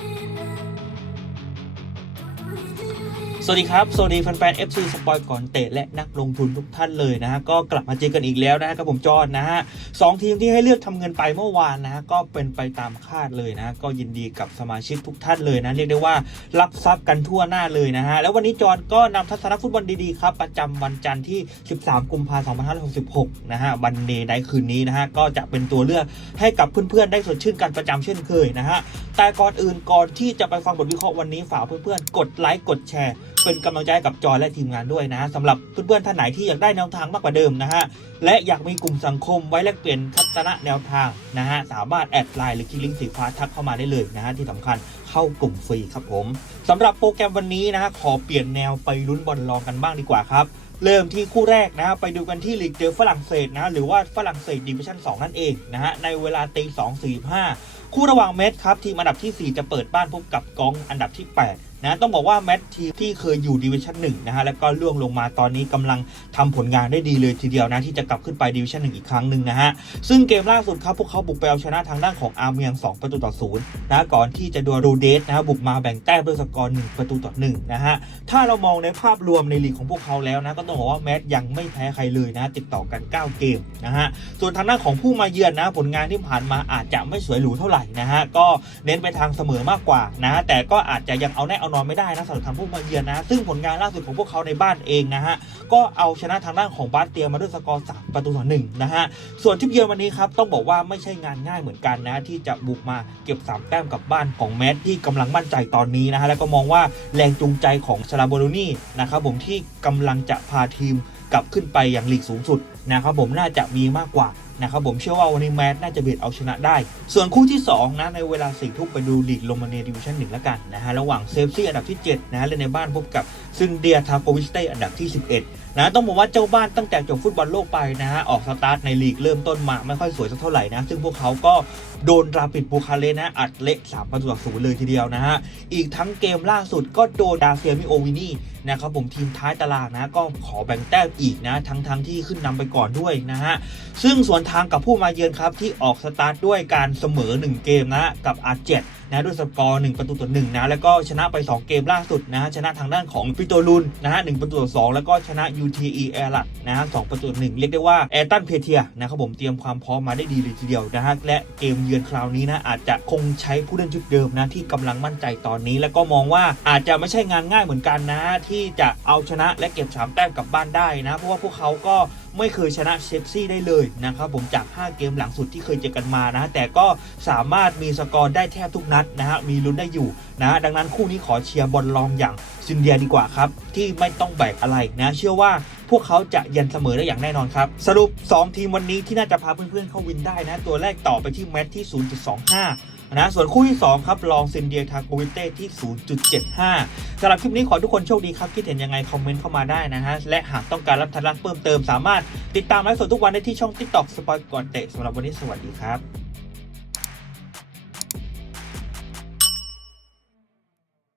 in สวัสดีครับ สวัสดีแฟนๆ FC สปอยก่อนเตะและนักลงทุนทุกท่านเลยนะฮะ ก็กลับมาเจอกันอีกแล้วนะฮะกับผมจอห์นนะฮะสองทีมที่ให้เลือกทำเงินไปเมื่อวานนะฮะ ก็เป็นไปตามคาดเลยนะ ก็ยินดีกับสมาชิกทุกท่านเลยนะ เรียกได้ว่ารับทรัพย์กันทั่วหน้าเลยนะฮะ แล้ววันนี้จอห์นก็นำทัศนฟุตบอลดีๆครับ ประจำวันจันทร์ที่ 13 กุมภาพันธ์2566 นะฮะวันเดย์ไนท์คืนนี้นะฮะ ก็จะเป็นตัวเลือกให้กับเพื่อนๆ ได้สดชื่นกันประจำเช่นเคยนะฮะแต่ก่อนอื่นก่อนที่จะไปฟังบทวิเคราะห์วันนี้ฝากเพื่อนๆ กดไลค์กดแชร์ เป็นกำลังใจกับจอยและทีมงานด้วยนะสำหรับเพื่อนๆท่านไหนที่อยากได้แนวทางมากกว่าเดิมนะฮะและอยากมีกลุ่มสังคมไว้แลกเปลี่ยนทัศนะแนวทางนะฮะสามารถแอดไลน์หรือคลิกลิงก์สีฟ้าทักเข้ามาได้เลยนะฮะที่สำคัญเข้ากลุ่มฟรีครับผมสำหรับโปรแกรมวันนี้นะฮะขอเปลี่ยนแนวไปลุ้นบอลลองกันบ้างดีกว่าครับเริ่มที่คู่แรกนะฮะไปดูกันที่ลีกเจอฝรั่งเศสนะหรือว่าฝรั่งเศสดิวิชั่น 2 นั่นเองนะฮะในเวลาตี2 4 5คู่ระหว่างเมสครับทีมอันดับที่ 4 จะเปิดบ้านพบกับกองอันดับที่ 8นะต้องบอกว่าแมตทีมที่เคยอยู่ดิวิชั่นหนึ่งนะฮะแล้วก็ล่วงลงมาตอนนี้กำลังทำผลงานได้ดีเลยทีเดียวนะที่จะกลับขึ้นไปดิวิชั่นหนึ่งอีกครั้งหนึ่งนะฮะซึ่งเกมล่าสุดครับพวกเขาบุกไปเอาชนะทางด้านของอาร์เมียง 2 ประตูต่อศูนย์นะก่อนที่จะดัวรูเดสนะฮะบุกมาแบ่งแต้มด้วยสกอร์1ประตูต่อ1นะฮะถ้าเรามองในภาพรวมในลีกของพวกเขาแล้วนะก็ต้องบอกว่าแมตยังไม่แพ้ใครเลยนะติดต่อกัน 9 เกมนะฮะส่วนทางด้านของผู้มาเยือนนะผลงานที่ผ่านมาอาจจะไม่สวยหรูเท่าไหร่นะฮะก็เน้นไปทางเสมอมากกว่านะฮะแต่ก็อาจจะยังเอาแน่เอานอนไม่ได้นะสำหรับทางผู้มาเยือนนะ ซึ่งผลงานล่าสุดของพวกเขาในบ้านเองนะฮะก็เอาชนะทางด้านของบาสเตียมาด้วยสกอร์3ประตูต่อหนึ่งนะฮะส่วนทริปเยือนวันนี้ครับต้องบอกว่าไม่ใช่งานง่ายเหมือนกันนะที่จะบุกมาเก็บ 3 แต้มกับบ้านของแมทที่กำลังมั่นใจตอนนี้นะฮะแล้วก็มองว่าแรงจูงใจของชาลาโบโลนี่นะครับผมที่กำลังจะพาทีมกลับขึ้นไปอย่างลีกสูงสุดนะครับผมน่าจะมีมากกว่า นะครับผมเชื่อว่าวันนี้แมทน่าจะเบียดเอาชนะได้ ส่วนคู่ที่ 2 นะในเวลาสี่ทุ่มไปดูลีกโรมาเนียดิวิชั่นหนึ่งแล้วกันนะฮะระหว่างเซฟซี่อันดับที่ 7 นะฮะเล่นในบ้านพบกับซึนเดียทาโกวิสเตอันดับที่ 11 นะต้องบอกว่าเจ้าบ้านตั้งแต่จบฟุตบอลโลกไปนะฮะออกสตาร์ทในลีกเริ่มต้นมาไม่ค่อยสวยสักเท่าไหร่นะซึ่งพวกเขาก็โดนราปิดบูคาเรนะอัดเละ3ประตูต่อศูนย์เลยทีเดียวนะฮะอีกทั้งเกมล่าสุดก็โดนดาเซียมิโอวินี่นะครับผมทีมท้ายตารางนะก็ขอแบ่งแต้มอีกนะทั้งทั้งที่ขึ้นนำไปก่อนด้วยนะฮะซึ่งสวนทางกับผู้มาเยือนครับที่ออกสตาร์ทด้วยการเสมอ 1 เกมนะกับอาร์เจ็ด นะด้วยสกอร์1ประตูต่อ1นะแล้วก็ชนะไป 2 เกมล่าสุดนะฮะชนะทางด้านของปิโตลุนนะฮะ1ประตูต่อ2แล้วก็ชนะ UTE แอร์ลัดนะฮะ2ประตูต่อ1เรียกได้ว่าแอร์ตันเพเทียนะครับผมเตรียมความพร้อมมาได้ดีเลยทีเดียวนะฮะและเกมเยือนคราวนี้นะอาจจะคงใช้ผู้เล่นชุดเดิมนะที่กำลังมั่นใจตอนนี้ แล้วก็มองว่าอาจจะไม่ใช่งานง่ายเหมือนกันนะที่จะเอาชนะและเก็บ3แต้มกลับบ้านได้นะเพราะว่าพวกเขาก็ไม่เคยชนะเชฟซี่ได้เลยนะครับผมจาก 5 เกมหลังสุดที่เคยเจอกันมานะแต่ก็สามารถมีสกอร์ได้แทบทุกนัดนะฮะมีลุ้นได้อยู่นะดังนั้นคู่นี้ขอเชียร์บอลลองอย่างซินเดียดีกว่าครับ ที่ไม่ต้องแบกอะไรนะเชื่อว่าพวกเขาจะยันเสมอได้อย่างแน่นอนครับ สรุป 2 ทีมวันนี้ที่น่าจะพาเพื่อนๆเข้าวินได้นะ ตัวแรกต่อไปที่แมตที่ 0.25 นะ ส่วนคู่ที่ 2 ครับลองซินเดียทาโกวิเต้ที่ 0.75 สำหรับคลิปนี้ขอทุกคนโชคดีครับคิดเห็นยังไง คอมเมนต์เข้ามาได้นะฮะ และหากต้องการรับทัศนะเพิ่มเติมสามารถติดตามไลฟ์สดทุกวันได้ที่ช่อง TikTok สปอยก่อนเตะสำหรับวันนี้สวัสดีครับ